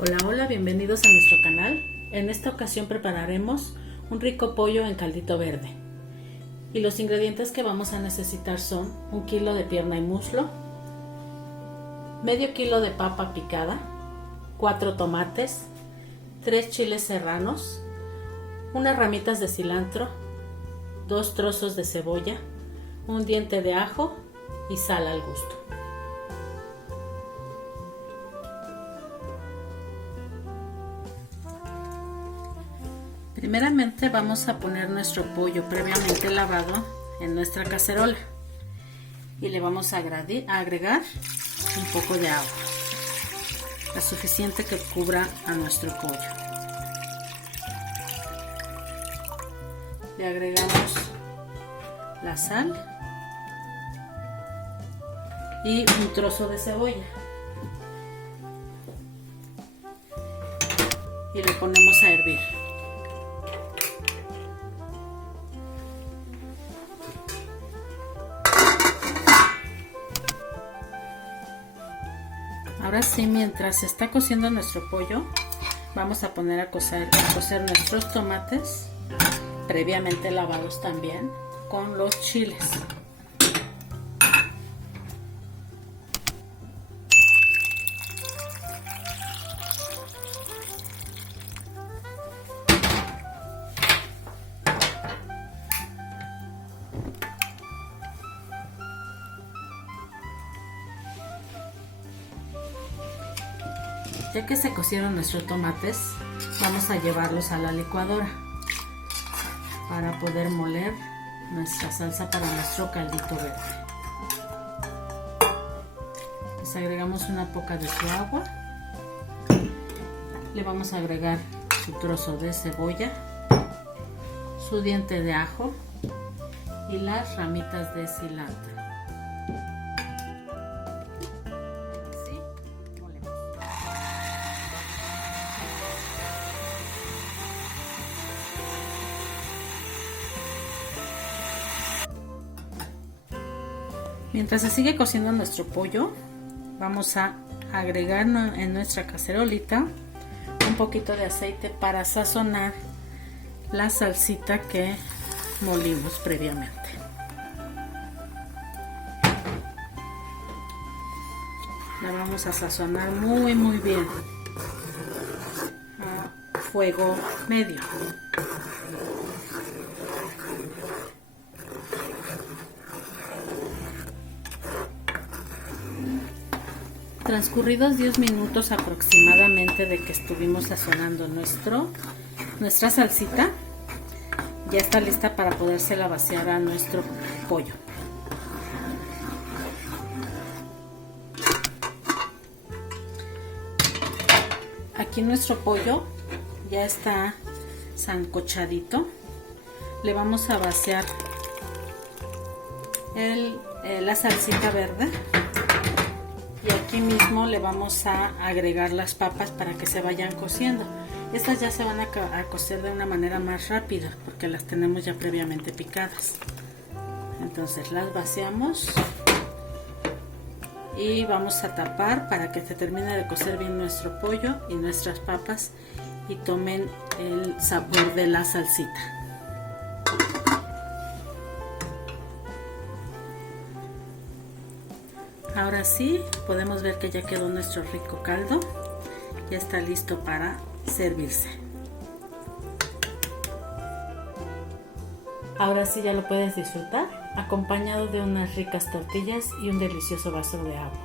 Hola, hola, bienvenidos a nuestro canal. En esta ocasión prepararemos un rico pollo en caldito verde. Y los ingredientes que vamos a necesitar son 1 kilo de pierna y muslo, medio kilo de papa picada, 4 tomates, 3 chiles serranos, unas ramitas de cilantro, 2 trozos de cebolla, un diente de ajo y sal al gusto. Primeramente vamos a poner nuestro pollo previamente lavado en nuestra cacerola y le vamos a agregar un poco de agua, lo suficiente que cubra a nuestro pollo. Le agregamos la sal y un trozo de cebolla y lo ponemos a hervir. Ahora sí, mientras se está cociendo nuestro pollo, vamos a poner a cocer nuestros tomates, previamente lavados también, con los chiles. Ya que se cocieron nuestros tomates, vamos a llevarlos a la licuadora para poder moler nuestra salsa para nuestro caldito verde. Les agregamos una poca de su agua, le vamos a agregar su trozo de cebolla, su diente de ajo y las ramitas de cilantro. Mientras se sigue cociendo nuestro pollo, vamos a agregar en nuestra cacerolita un poquito de aceite para sazonar la salsita que molimos previamente. La vamos a sazonar muy bien a fuego medio. Transcurridos 10 minutos aproximadamente de que estuvimos sazonando nuestra salsita, ya está lista para podérsela vaciar a nuestro pollo. Aquí nuestro pollo ya está sancochadito. Le vamos a vaciar la salsita verde. Y aquí mismo le vamos a agregar las papas para que se vayan cociendo. Estas ya se van a cocer de una manera más rápida porque las tenemos ya previamente picadas. Entonces las vaciamos y vamos a tapar para que se termine de cocer bien nuestro pollo y nuestras papas y tomen el sabor de la salsita. Ahora sí, podemos ver que ya quedó nuestro rico caldo. Ya está listo para servirse. Ahora sí ya lo puedes disfrutar, acompañado de unas ricas tortillas y un delicioso vaso de agua.